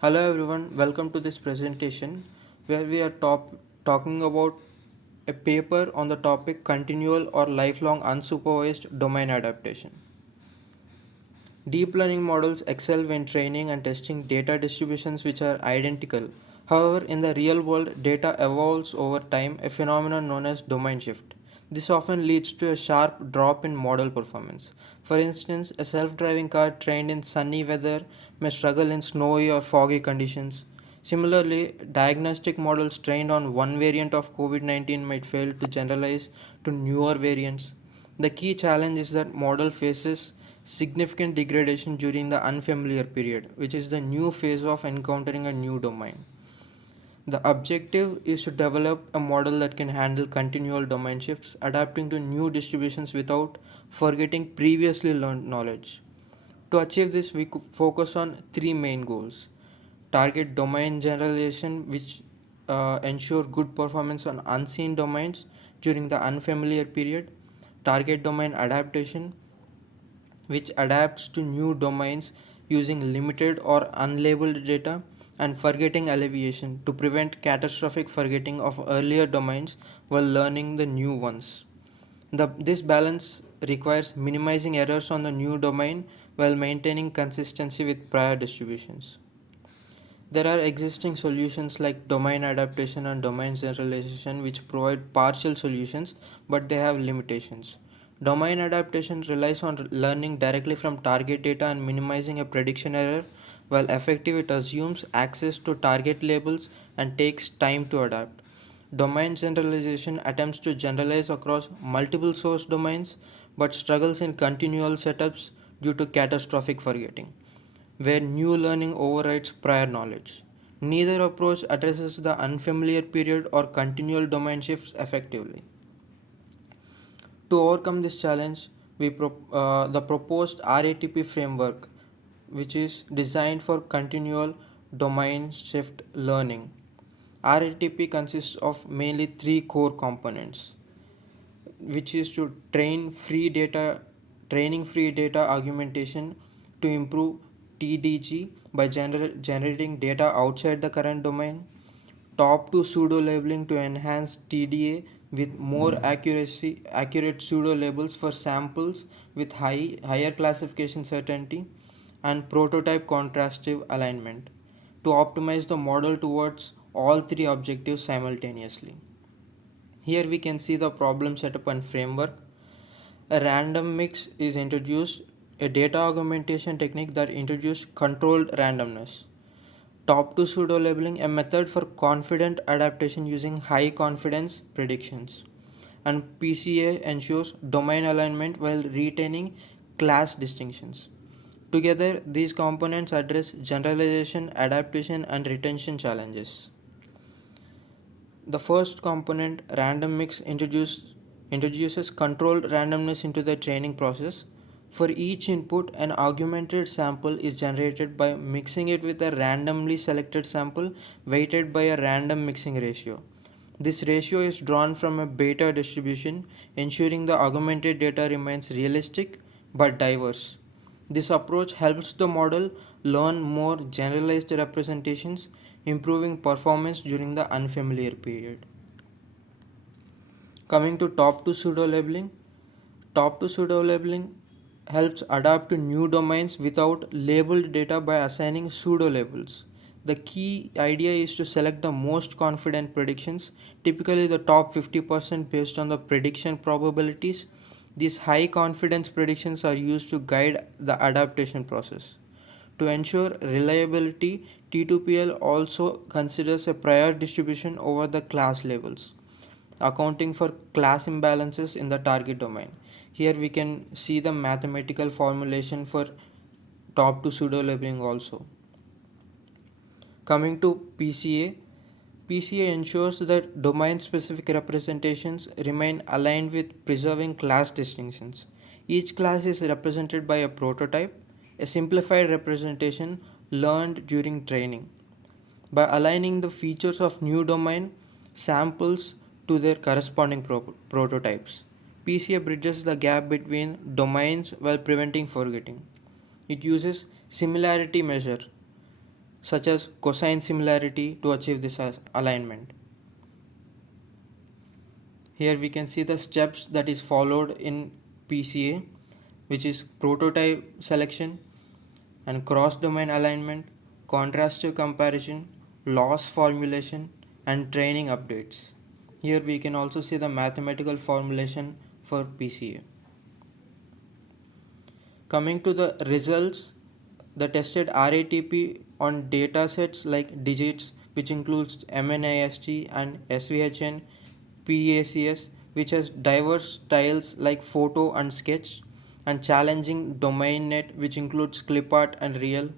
Hello everyone, welcome to this presentation where we are talking about a paper on the topic continual or lifelong unsupervised domain adaptation. Deep learning models excel when training and testing data distributions which are identical. However, in the real world, data evolves over time, a phenomenon known as domain shift. This often leads to a sharp drop in model performance. For instance, a self driving car trained in sunny weather may struggle in snowy or foggy conditions. Similarly, diagnostic models trained on one variant of COVID 19 might fail to generalize to newer variants. The key challenge is that model faces significant degradation during the unfamiliar period, which is the new phase of encountering a new domain. The objective is to develop a model that can handle continual domain shifts, adapting to new distributions without forgetting previously learned knowledge. To achieve this, we could focus on three main goals: target domain generalization, which ensure good performance on unseen domains during the unfamiliar period; target domain adaptation, which adapts to new domains using limited or unlabeled data; and forgetting alleviation, to prevent catastrophic forgetting of earlier domains while learning the new ones. This balance requires minimizing errors on the new domain while maintaining consistency with prior distributions. There are existing solutions like domain adaptation and domain generalization which provide partial solutions, but they have limitations. Domain adaptation relies on learning directly from target data and minimizing a prediction error, while effective it assumes access to target labels and takes time to adapt. Domain generalization attempts to generalize across multiple source domains but struggles in continual setups due to catastrophic forgetting, where new learning overrides prior knowledge. Neither approach addresses the unfamiliar period or continual domain shifts effectively. To overcome this challenge, the proposed RATP framework, which is designed for continual domain shift learning. RATP consists of mainly three core components, which is to training free data augmentation to improve TDG by generating data outside the current domain; top to pseudo labeling to enhance TDA with more accurate pseudo labels for samples with higher classification certainty; and prototype contrastive alignment to optimize the model towards all three objectives simultaneously. Here we can see the problem setup and framework. A random mix is introduced, a data augmentation technique that introduces controlled randomness. Top to pseudo labeling, a method for confident adaptation using high confidence predictions. And PCA ensures domain alignment while retaining class distinctions. Together, these components address generalization, adaptation, and retention challenges. The first component, random mix, introduces controlled randomness into the training process. For each input, an augmented sample is generated by mixing it with a randomly selected sample weighted by a random mixing ratio. This ratio is drawn from a beta distribution, ensuring the augmented data remains realistic but diverse. This approach helps the model learn more generalized representations, improving performance during the unfamiliar period. Coming to top to pseudo labeling, top to pseudo labeling helps adapt to new domains without labeled data by assigning pseudo labels. The key idea is to select the most confident predictions, typically the top 50% based on the prediction probabilities. These high confidence predictions are used to guide the adaptation process. To ensure reliability, T2PL also considers a prior distribution over the class labels, accounting for class imbalances in the target domain. Here we can see the mathematical formulation for top to pseudo labeling also. Coming to PCA, PCA ensures that domain specific representations remain aligned with preserving class distinctions. Each class is represented by a prototype, a simplified representation learned during training. By aligning the features of new domain samples to their corresponding prototypes, PCA bridges the gap between domains while preventing forgetting. It uses similarity measure such as cosine similarity to achieve this alignment. Here we can see the steps that is followed in PCA, which is prototype selection and cross domain alignment, contrastive comparison, loss formulation, and training updates. Here we can also see the mathematical formulation for PCA. Coming to the results, the tested RATP on data sets like digits, which includes MNIST and SVHN, PACS, which has diverse styles like photo and sketch, and challenging domain net, which includes clipart and real.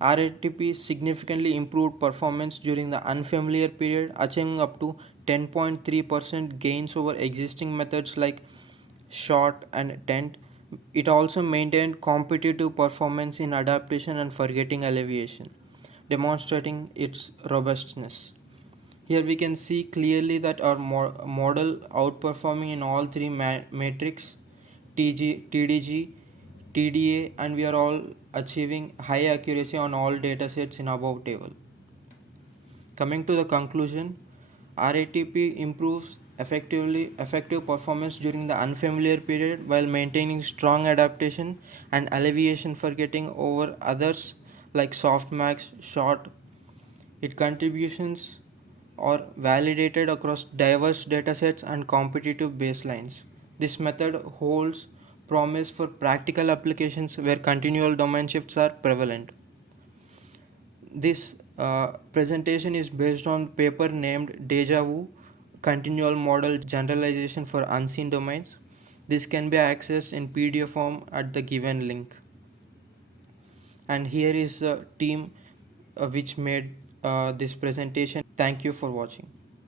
RATP significantly improved performance during the unfamiliar period, achieving up to 10.3% gains over existing methods like short and tent. It also maintained competitive performance in adaptation and forgetting alleviation, demonstrating its robustness. Here we can see clearly that our model outperforming in all three matrix TDG, TDA, and we are all achieving high accuracy on all datasets in above table. Coming to the conclusion, RATP improves effective performance during the unfamiliar period while maintaining strong adaptation and alleviation for getting over others like softmax, short. Its contributions are validated across diverse datasets and competitive baselines. This method holds promise for practical applications where continual domain shifts are prevalent. This presentation is based on paper named Deja Vu Continual Model Generalization for Unseen Domains. This can be accessed in PDF form at the given link. And here is the team which made this presentation. Thank you for watching.